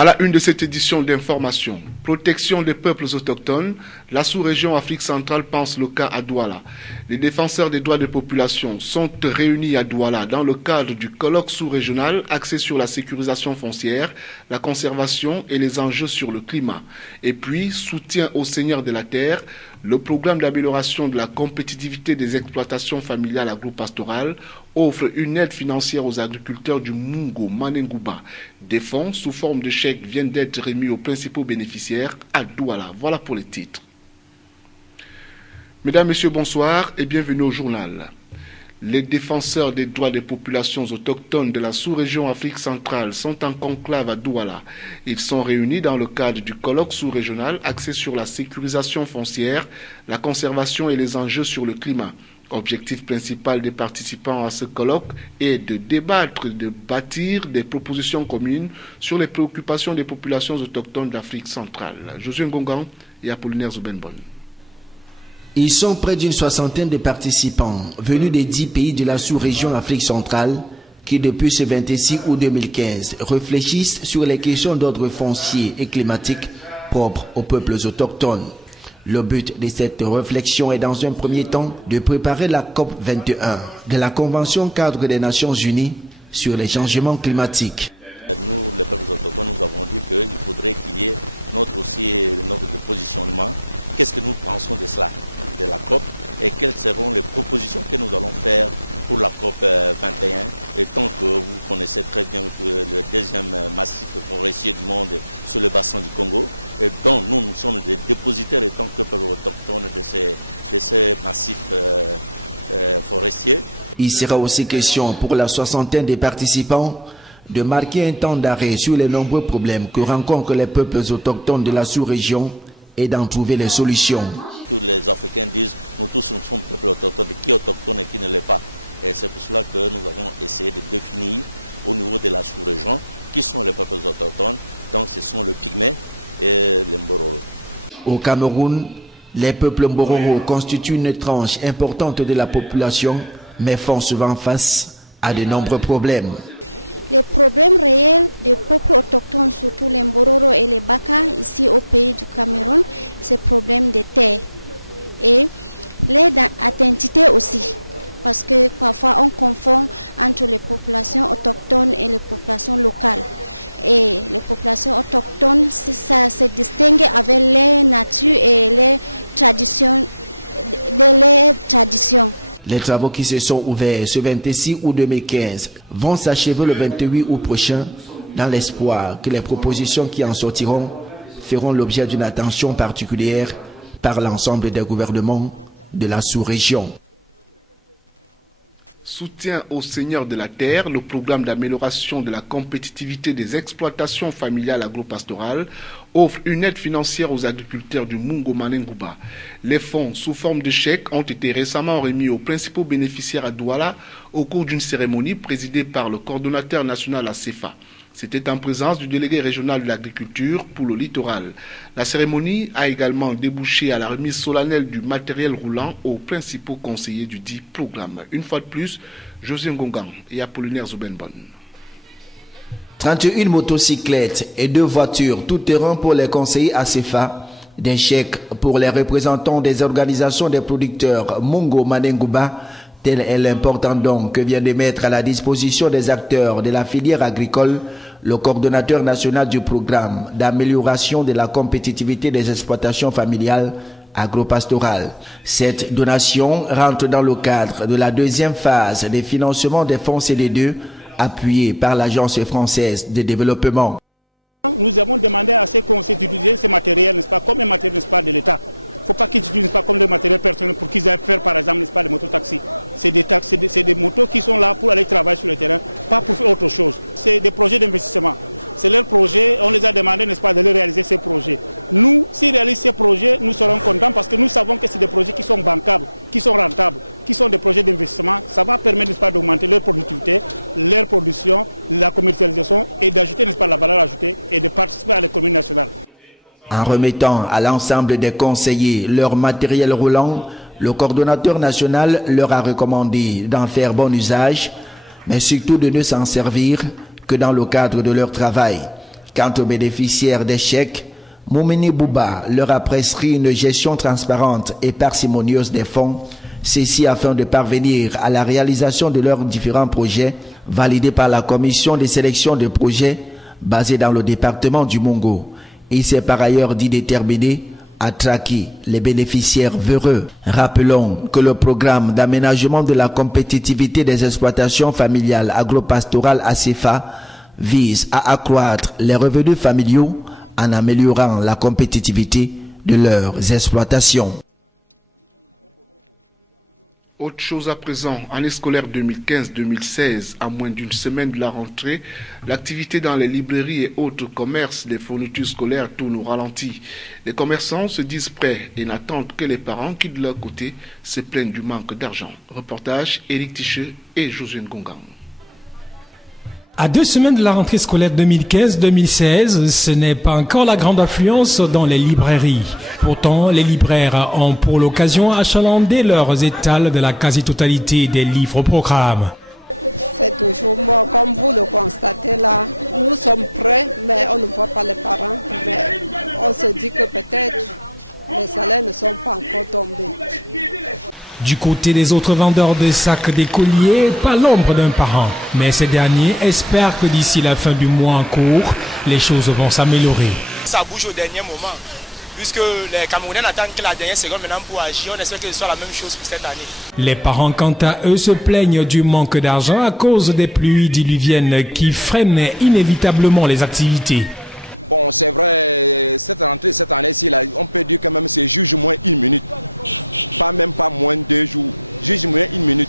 À la une de cette édition d'information, protection des peuples autochtones, la sous-région Afrique centrale pense le cas à Douala. Les défenseurs des droits des populations sont réunis à Douala dans le cadre du colloque sous-régional axé sur la sécurisation foncière, la conservation et les enjeux sur le climat. Et puis, soutien aux seigneurs de la terre, le programme d'amélioration de la compétitivité des exploitations familiales agro-pastorales offre une aide financière aux agriculteurs du Mungo Manengouba. Des fonds sous forme de chèques viennent d'être remis aux principaux bénéficiaires à Douala. Voilà pour les titres. Mesdames, Messieurs, bonsoir et bienvenue au journal. Les défenseurs des droits des populations autochtones de la sous-région Afrique centrale sont en conclave à Douala. Ils sont réunis dans le cadre du colloque sous-régional axé sur la sécurisation foncière, la conservation et les enjeux sur le climat. Objectif principal des participants à ce colloque est de débattre et de bâtir des propositions communes sur les préoccupations des populations autochtones d'Afrique centrale. Josué Ngongan et Apollinaire Zubenbon. Ils sont près d'une soixantaine de participants venus des 10 pays de la sous-région Afrique centrale qui, depuis ce 26 août 2015, réfléchissent sur les questions d'ordre foncier et climatique propres aux peuples autochtones. Le but de cette réflexion est dans un premier temps de préparer la COP 21 de la Convention cadre des Nations Unies sur les changements climatiques. Nous, les peuples autochtones, nous avons dit qu'il faudrait qu'il y ait notre positionnement. Qu'est-ce que nous pensons de cela, de la COP, et quelles seront les propositions que nous allons faire pour la COP 21. Et tant que vous connaissez très bien le deuxième massif forestier du monde sur le bassin du Congo, et dont nous sommes des dépositaires en tant que peuple autochtone de ces massifs forestiers. Il sera aussi question pour la soixantaine des participants de marquer un temps d'arrêt sur les nombreux problèmes que rencontrent les peuples autochtones de la sous-région et d'en trouver les solutions. Tous les Africains disent nous tous nous sommes peuple autochtone, qui est autochtone et qui ne l'est pas. Et c'est pour cela que nous avons essayé de définir au niveau de la sous-région qui sont les peuples autochtones. Donc ce sont les Pygmées et les Mbororo. Au Cameroun, les peuples Mbororo constituent une tranche importante de la population, mais font souvent face à de nombreux problèmes. Les problèmes réels des peuples autochtones, surtout les Mbororo et les Baka, ici au pays du Cameroun, c'est le problème des terres. Et l'identité aussi, parce que parfois on confond entre les populations autochtones et les populations locales. Et les populations autochtones, ça se distingue avec les natures et les traditions. Les travaux qui se sont ouverts ce 26 août 2015 vont s'achever le 28 août prochain dans l'espoir que les propositions qui en sortiront feront l'objet d'une attention particulière par l'ensemble des gouvernements de la sous-région. Soutien aux seigneurs de la terre, le programme d'amélioration de la compétitivité des exploitations familiales agro-pastorales offre une aide financière aux agriculteurs du Mungo Manengouba. Les fonds sous forme de chèques ont été récemment remis aux principaux bénéficiaires à Douala au cours d'une cérémonie présidée par le coordonnateur national à CEFA. C'était en présence du délégué régional de l'agriculture pour le littoral. La cérémonie a également débouché à la remise solennelle du matériel roulant aux principaux conseillers du dit programme. Une fois de plus, José Ngongan et Apollinaire Zubenbon. 31 motocyclettes et 2 voitures tout-terrain pour les conseillers à CEFA, des chèques pour les représentants des organisations des producteurs Mungo Manengouba. Tel est l'important don que vient de mettre à la disposition des acteurs de la filière agricole le coordonnateur national du programme d'amélioration de la compétitivité des exploitations familiales agro-pastorales. Cette donation rentre dans le cadre de la deuxième phase des financements des fonds CD2 appuyés par l'Agence française de développement. Nous avons demandé à ces conseils d'utiliser ces matériels, n'est-ce pas, comme un matériel, n'est-ce pas, de l'État. Il ne faut pas qu'ils n'utilisent pas comme des matériels personnels pour qu'ils aillent faire, par exemple, n'est-ce pas, des mototaxis. C'est des motos qui sont là pour aller travailler sur le terrain, pas pour faire autre chose. C'est des projets d'investissement. C'est leur projet, on les a demandé, n'est-ce pas, de les réaliser ces projets. Nous, s'ils réalisent ces projets, nous serons contents parce que nous savons que c'est des projets qui sont bancables, qui sont rentables, qui sont des projets d'investissement. Ça va permettre, n'est-ce pas, d'augmenter leur productivité, leur production, la commercialisation et d'ajouter, n'est-ce pas, la valeur ajoutée et de participer à l'économie nationale. En remettant à l'ensemble des conseillers leur matériel roulant, le coordonnateur national leur a recommandé d'en faire bon usage, mais surtout de ne s'en servir que dans le cadre de leur travail. Quant aux bénéficiaires des chèques, Moumini Bouba leur a prescrit une gestion transparente et parcimonieuse des fonds, ceci afin de parvenir à la réalisation de leurs différents projets validés par la commission de sélection de projets basée dans le département du Mungo. Il s'est par ailleurs dit déterminé à traquer les bénéficiaires véreux. Rappelons que le programme d'aménagement de la compétitivité des exploitations familiales agropastorales ACEFA vise à accroître les revenus familiaux en améliorant la compétitivité de leurs exploitations. Autre chose à présent, année scolaire 2015-2016, à moins d'une semaine de la rentrée, l'activité dans les librairies et autres commerces des fournitures scolaires tourne au ralenti. Les commerçants se disent prêts et n'attendent que les parents qui, de leur côté, se plaignent du manque d'argent. Reportage Éric Ticheux et Josué Ngongang. À 2 semaines de la rentrée scolaire 2015-2016, ce n'est pas encore la grande affluence dans les librairies. Pourtant, les libraires ont pour l'occasion achalandé leurs étals de la quasi-totalité des livres au programme. C'est toujours mort, comme vous le constatez là. Nous sommes prêts, mais on ne voit pas les parents. Mais on se dit que peut-être les salaires ne sont pas encore tombés. Du côté des autres vendeurs de sacs d'écoliers, pas l'ombre d'un parent. Mais ces derniers espèrent que d'ici la fin du mois en cours, les choses vont s'améliorer. Ça bouge au dernier moment, puisque les Camerounais n'attendent que la dernière seconde maintenant pour agir. On espère que ce soit la même chose pour cette année. Les parents, quant à eux, se plaignent du manque d'argent à cause des pluies diluviennes qui freinent inévitablement les activités. Bon, c'est vrai, cette rentrée, cette année-ci, on peut dire quand même c'est juge moins 1 minute. Même pas moins de 2 jours. Juge moins 1 minute.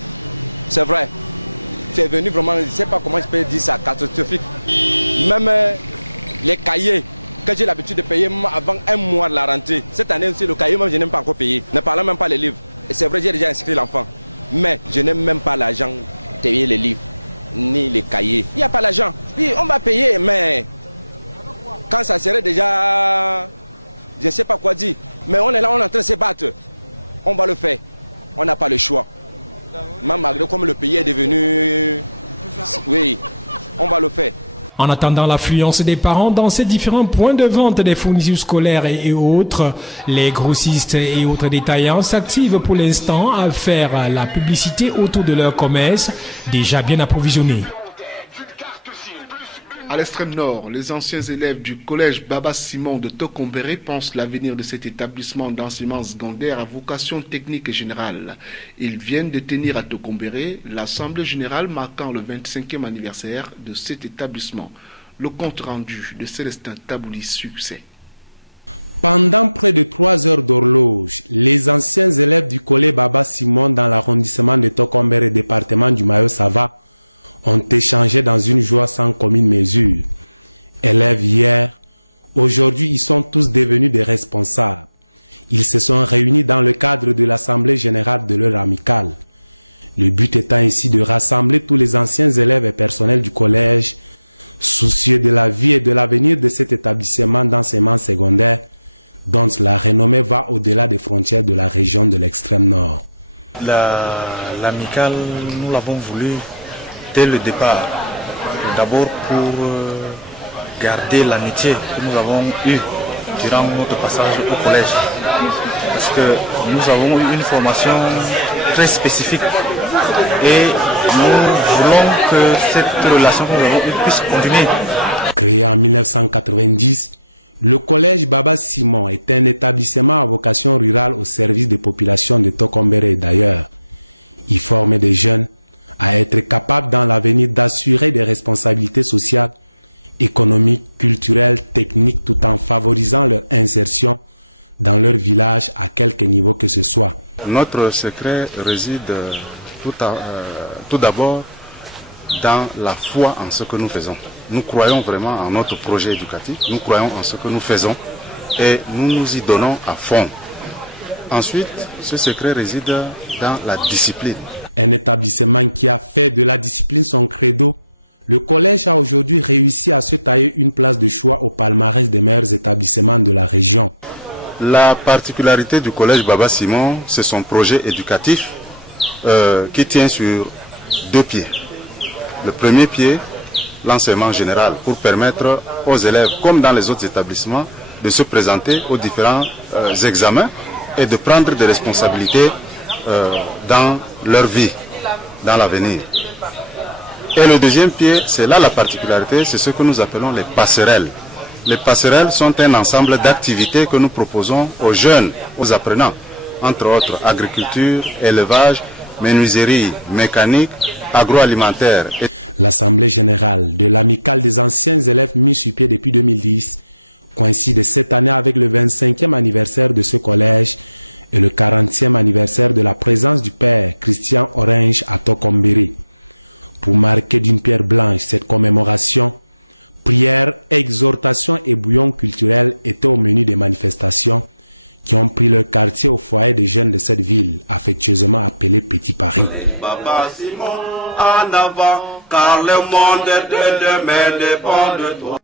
C'est vrai. C'est venu vraiment, je ne sais pas comment je peux dire ça, catastrophique. Même les cahiers, que j'ai l'habitude de payer avant 1 mois de la rentrée. Cette année aussi, le cahier, même je n'ai pas encore payé. Ne parlant même pas les livres. Et c'est vrai, j'ai déjà inscrit l'enfant. Mais je n'ai même pas l'argent de payer les livres, ni les cahiers. Il n'y a pas l'argent. On va payer, mais quand ça serait déjà, je ne sais pas quoi dire. Mais on est là, on est en train de se battre. On va le faire. On n'a pas le choix. Même malgré comme le pays est devenu, oui, on va le faire. En attendant l'affluence des parents dans ces différents points de vente des fournitures scolaires et autres, les grossistes et autres détaillants s'activent pour l'instant à faire la publicité autour de leur commerce déjà bien approvisionné. À l'extrême nord, les anciens élèves du collège Baba Simon de Tokombéré pensent l'avenir de cet établissement d'enseignement secondaire à vocation technique et générale. Ils viennent de tenir à Tokombéré l'assemblée générale marquant le 25e anniversaire de cet établissement. Le compte rendu de Célestin Tabouli succès. Pendant près de 3 heures d'horloge, les anciens élèves du collège Baba Simon dans l'arrondissement de Tokombéré, département du Mayo-Sava, ont échangé dans une joie sans commune mesure. Élèves hier, aujourd'hui ils sont tous devenus des responsables. Ils se sont réunis dans le cadre de l'assemblée générale de leur amicale. Le but étant ici de rassembler tous les anciens élèves et personnels du collège, soucieux de la vie et de l'avenir de cet établissement d'enseignement secondaire, dont la renommée va au-delà des frontières de la région de l'extrême nord. L'amicale, nous l'avons voulu dès le départ, d'abord pour garder l'amitié que nous avons eue durant notre passage au collège. Parce que nous avons eu une formation très spécifique et nous voulons que cette relation que nous avons eue puisse continuer. Créé en 1990, le collège Baba Simon est un établissement à vocation rurale au service des populations de Tokombéré et d'ailleurs. Il forme des jeunes à être capables dans l'avenir d'assurer des responsabilités sociales, économiques, culturelles, techniques, tout en favorisant leur insertion dans leur village à quelque niveau que ce soit. Notre secret réside tout d'abord dans la foi en ce que nous faisons. Nous croyons vraiment en notre projet éducatif, nous croyons en ce que nous faisons et nous nous y donnons à fond. Ensuite, ce secret réside dans la discipline. Un établissement qui a fait de la discipline son credo, le collège a aujourd'hui réussi à se tailler une place de choix au palmarès des meilleurs établissements de la région. La particularité du collège Baba Simon, c'est son projet éducatif qui tient sur 2 pieds. Le premier pied, l'enseignement général pour permettre aux élèves, comme dans les autres établissements, de se présenter aux différents examens et de prendre des responsabilités dans leur vie, dans l'avenir. Et le deuxième pied, c'est là la particularité, c'est ce que nous appelons les passerelles. Les passerelles sont un ensemble d'activités que nous proposons aux jeunes, aux apprenants, entre autres agriculture, élevage, menuiserie, mécanique, agroalimentaire. L'Assemblée générale de l'Amicale des anciens élèves mis sur pied depuis 2010 coïncide cette année avec le 25e anniversaire de ce collège et le 40e anniversaire de la présence du père Christian Orange à Tokombéré. Pour marquer d'une pierre blanche cette commémoration, prières, exhortations et bouillons culturels étaient au menu des manifestations qui ont pris leur quartier au foyer des jeunes de cette ville, affectueusement appelée Petit Paris. Baba Simon, en avant, car le monde de demain dépend de toi.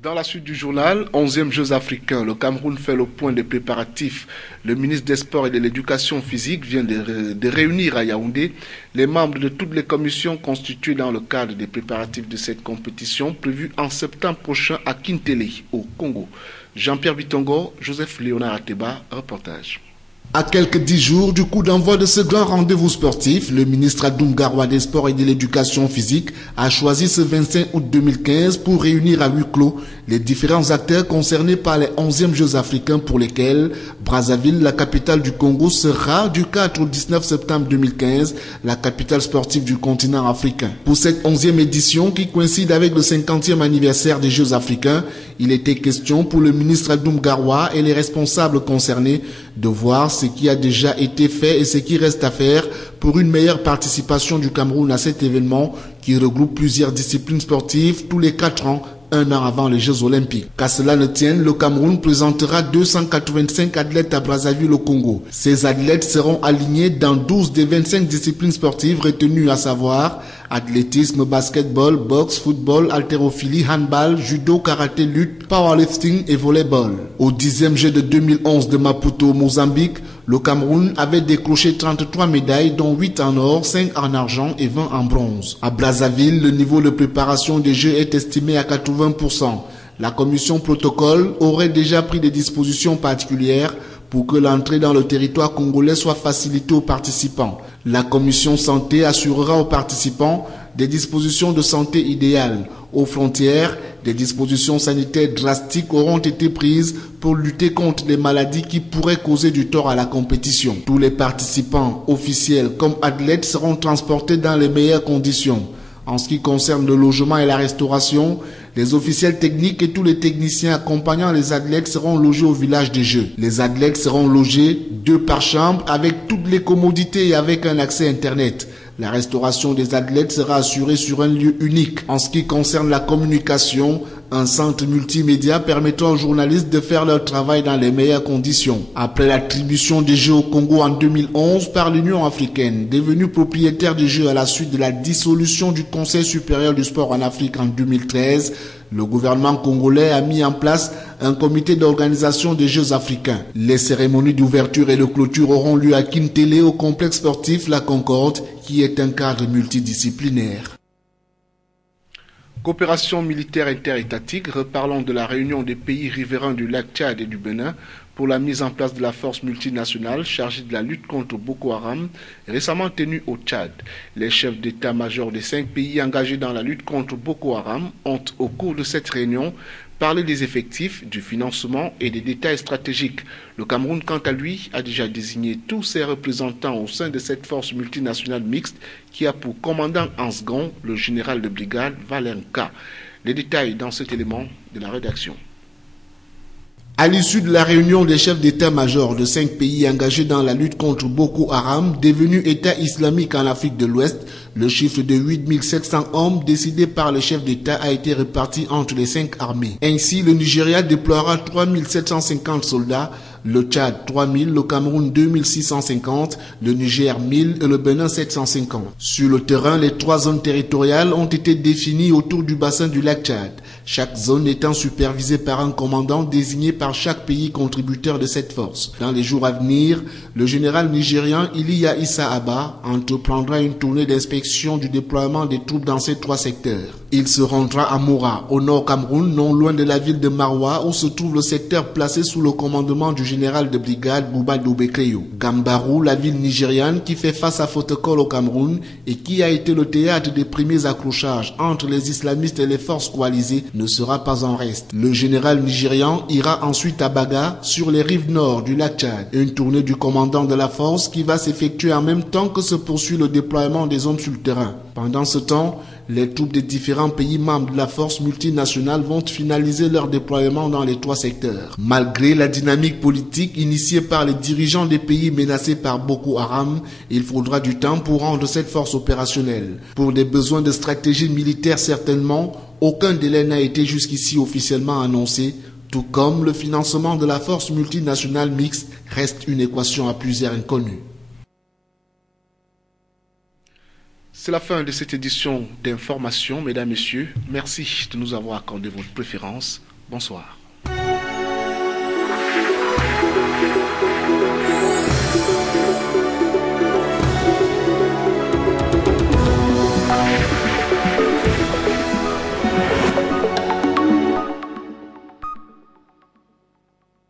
Dans la suite du journal, 11e Jeux africains, le Cameroun fait le point des préparatifs. Le ministre des Sports et de l'Éducation physique vient de réunir à Yaoundé les membres de toutes les commissions constituées dans le cadre des préparatifs de cette compétition prévue en septembre prochain à Kintélé, au Congo. Jean-Pierre Bitongo, Joseph Léonard Ateba, reportage. À quelques 10 jours du coup d'envoi de ce grand rendez-vous sportif, le ministre Adoum Garoua des Sports et de l'Éducation physique a choisi ce 25 août 2015 pour réunir à huis clos les différents acteurs concernés par les 11e Jeux africains pour lesquels Brazzaville, la capitale du Congo, sera du 4 au 19 septembre 2015 la capitale sportive du continent africain. Pour cette 11e édition qui coïncide avec le 50e anniversaire des Jeux africains, il était question pour le ministre Adoum Garoua et les responsables concernés de voir ce qui a déjà été fait et ce qui reste à faire pour une meilleure participation du Cameroun à cet événement qui regroupe plusieurs disciplines sportives tous les 4 ans, un an avant les Jeux Olympiques. Qu'à cela ne tienne, le Cameroun présentera 285 athlètes à Brazzaville au Congo. Ces athlètes seront alignés dans 12 des 25 disciplines sportives retenues, à savoir athlétisme, basketball, boxe, football, haltérophilie, handball, judo, karaté, lutte, powerlifting et volleyball. Au 10e Jeu de 2011 de Maputo, Mozambique, le Cameroun avait décroché 33 médailles, dont 8 en or, 5 en argent et 20 en bronze. À Brazzaville, le niveau de préparation des Jeux est estimé à 80%. La commission protocole aurait déjà pris des dispositions particulières pour que l'entrée dans le territoire congolais soit facilitée aux participants. La commission santé assurera aux participants des dispositions de santé idéales. Aux frontières, des dispositions sanitaires drastiques auront été prises pour lutter contre les maladies qui pourraient causer du tort à la compétition. Tous les participants, officiels comme athlètes, seront transportés dans les meilleures conditions. En ce qui concerne le logement et la restauration, les officiels techniques et tous les techniciens accompagnant les athlètes seront logés au village des Jeux. Les athlètes seront logés 2 par chambre avec toutes les commodités et avec un accès Internet. La restauration des athlètes sera assurée sur un lieu unique. En ce qui concerne la communication, un centre multimédia permettant aux journalistes de faire leur travail dans les meilleures conditions. Après l'attribution des Jeux au Congo en 2011 par l'Union africaine, devenue propriétaire des Jeux à la suite de la dissolution du Conseil supérieur du sport en Afrique en 2013, le gouvernement congolais a mis en place un comité d'organisation des Jeux africains. Les cérémonies d'ouverture et de clôture auront lieu à Kintélé au complexe sportif La Concorde, qui est un cadre multidisciplinaire. Coopération militaire interétatique, reparlons de la réunion des pays riverains du lac Tchad et du Bénin pour la mise en place de la force multinationale chargée de la lutte contre Boko Haram, récemment tenue au Tchad. Les chefs d'état-major des 5 pays engagés dans la lutte contre Boko Haram ont, au cours de cette réunion, parlé des effectifs, du financement et des détails stratégiques. Le Cameroun, quant à lui, a déjà désigné tous ses représentants au sein de cette force multinationale mixte qui a pour commandant en second le général de brigade Valère Nka. Les détails dans cet élément de la rédaction. À l'issue de la réunion des chefs d'état-major de 5 pays engagés dans la lutte contre Boko Haram, devenu État islamique en Afrique de l'Ouest, le chiffre de 8700 hommes décidé par le chef d'État a été réparti entre les 5 armées. Ainsi, le Nigeria déploiera 3750 soldats, le Tchad 3000, le Cameroun 2650, le Niger 1000 et le Bénin 750. Sur le terrain, les 3 zones territoriales ont été définies autour du bassin du lac Tchad. chaque zone étant supervisée par un commandant désigné par chaque pays contributeur de cette force. Dans les jours à venir, le général nigérian Iliya Issa Abba entreprendra une tournée d'inspection du déploiement des troupes dans ces 3 secteurs. Il se rendra à Moura, au nord Cameroun, non loin de la ville de Maroua, où se trouve le secteur placé sous le commandement du général de brigade Bouba Dobekleyo. Gambarou, la ville nigériane qui fait face à Fotokol au Cameroun et qui a été le théâtre des premiers accrochages entre les islamistes et les forces coalisées, ne sera pas en reste. Le général nigérian ira ensuite à Baga, sur les rives nord du lac Tchad. Une tournée du commandant de la force qui va s'effectuer en même temps que se poursuit le déploiement des hommes sur le terrain. Pendant ce temps, les troupes des différents pays membres de la force multinationale vont finaliser leur déploiement dans les 3 secteurs. Malgré la dynamique politique initiée par les dirigeants des pays menacés par Boko Haram, il faudra du temps pour rendre cette force opérationnelle. Pour des besoins de stratégie militaire certainement, aucun délai n'a été jusqu'ici officiellement annoncé, tout comme le financement de la force multinationale mixte reste une équation à plusieurs inconnues. C'est la fin de cette édition d'information, mesdames, messieurs. Merci de nous avoir accordé votre préférence. Bonsoir.